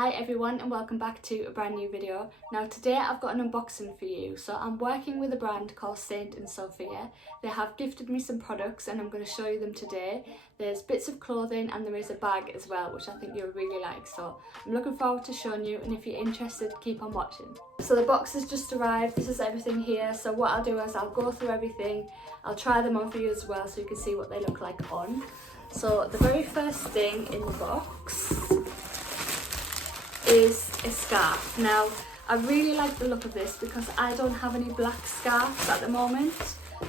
Hi everyone and welcome back to a brand new video. Now today I've got an unboxing for you. So I'm working with a brand called Saint Sofia. They have gifted me some products and I'm going to show you them today. There's bits of clothing and there is a bag as well, which I think you'll really like. So I'm looking forward to showing you, and if you're interested, keep on watching. So the box has just arrived. This is everything here. So what I'll do is I'll go through everything. I'll try them on for you as well so you can see what they look like on. So the very first thing in the box is a scarf. Now I really like the look of this because I don't have any black scarves at the moment.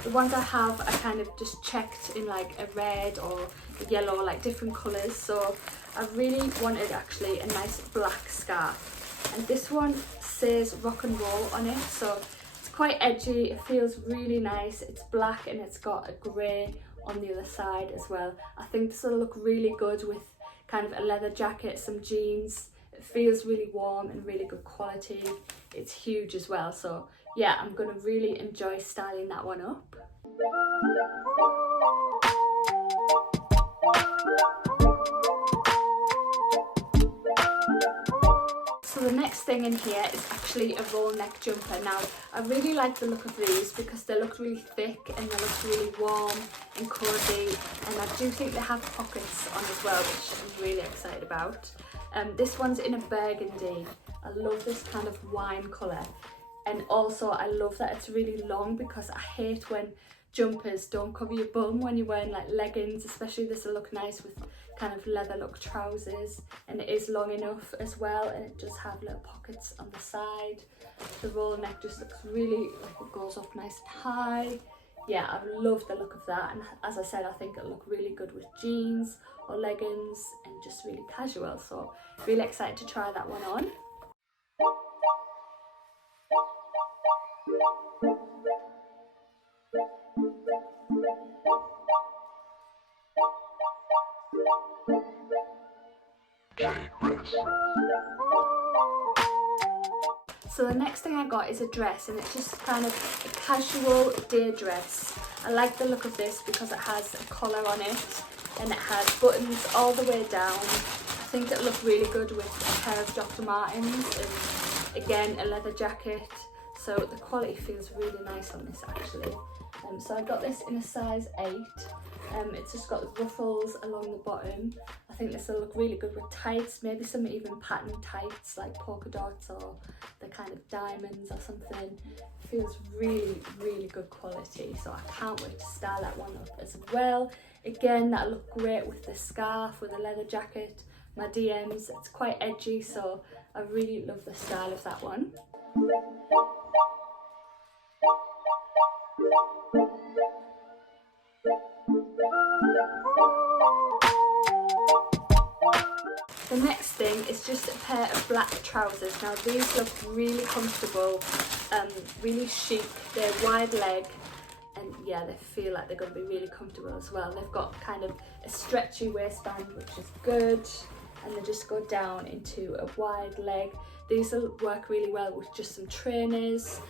The ones I have are kind of just checked in like a red or a yellow, like different colours. So I really wanted actually a nice black scarf, and this one says rock and roll on it, so it's quite edgy. It feels really nice. It's black and it's got a grey on the other side as well. I think this will look really good with kind of a leather jacket, some jeans. It feels really warm and really good quality. It's huge as well, so yeah, I'm gonna really enjoy styling that one up. So the next thing in here is actually a roll neck jumper. Now I really like the look of these because they look really thick and they look really warm and cozy, and I do think they have pockets on as well, which I'm really excited about. This one's in a burgundy. I love this kind of wine colour, and also I love that it's really long because I hate when jumpers don't cover your bum when you're wearing like leggings. Especially this will look nice with kind of leather look trousers, and it is long enough as well, and it does have little pockets on the side. The roll neck just looks really like it goes up nice and high. Yeah, I love the look of that, and as I said, I think it'll look really good with jeans or leggings and just really casual, so really excited to try that one on. So the next thing I got is a dress, and it's just kind of a casual day dress. I like the look of this because it has a collar on it and it has buttons all the way down. I think it'll look really good with a pair of Dr. Martens and again a leather jacket. So the quality feels really nice on this actually. So I got this in a size 8. It's just got ruffles along the bottom. I think this will look really good with tights, maybe some even patterned tights like polka dots or the kind of diamonds or something. It feels really good quality, so I can't wait to style that one up as well. Again, that'll look great with the scarf, with a leather jacket, my DMs. It's quite edgy, so I really love the style of that one. The next thing is just a pair of black trousers. Now these look really comfortable, really chic. They're wide leg, and yeah, they feel like they're going to be really comfortable as well. They've got kind of a stretchy waistband, which is good, and they just go down into a wide leg. These will work really well with just some trainers,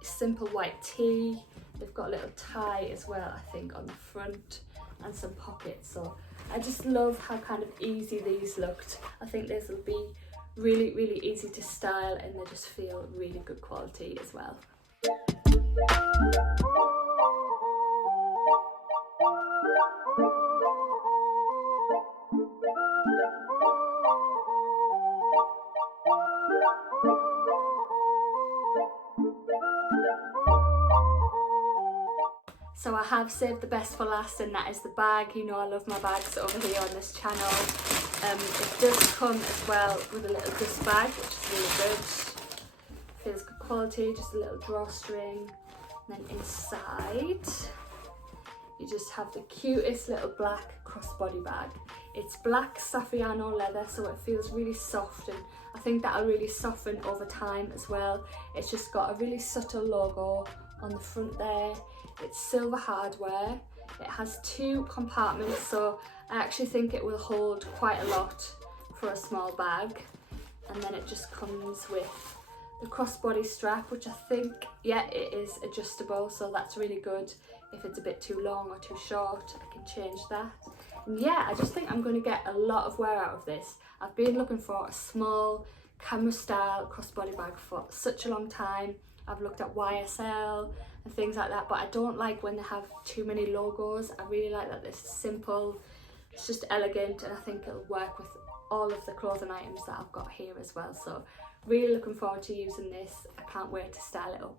simple white tee. They've got a little tie as well, I think, on the front, and some pockets. So I just love how kind of easy these looked. I think these will be really easy to style, and they just feel really good quality as well. So I have saved the best for last, and that is the bag. You know I love my bags over here on this channel. It does come as well with a little dust bag, which is really good. Feels good quality, just a little drawstring. And then inside, you just have the cutest little black crossbody bag. It's black Saffiano leather, so it feels really soft, and I think that'll really soften over time as well. It's just got a really subtle logo on the front there. It's silver hardware. It has 2 compartments, so I actually think it will hold quite a lot for a small bag. And then it just comes with the crossbody strap, which I think, yeah, it is adjustable, so that's really good. If it's a bit too long or too short, I can change that. And yeah, I just think I'm going to get a lot of wear out of this. I've been looking for a small camera style crossbody bag for such a long time. I've looked at YSL and things like that, but I don't like when they have too many logos. I really like that it's simple, it's just elegant, and I think it'll work with all of the clothing items that I've got here as well. So really looking forward to using this. I can't wait to style it up.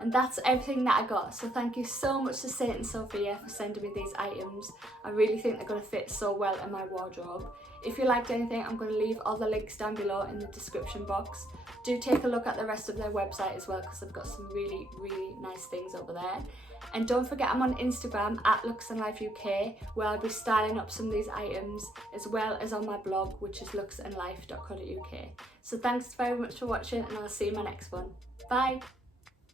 And that's everything that I got. So thank you so much to Saint Sofia for sending me these items. I really think they're going to fit so well in my wardrobe. If you liked anything, I'm going to leave all the links down below in the description box. Do take a look at the rest of their website as well, because they've got some really, really nice things over there. And don't forget, I'm on Instagram at looksandlifeuk, where I'll be styling up some of these items, as well as on my blog, which is looksandlife.co.uk. So thanks very much for watching, and I'll see you in my next one. Bye!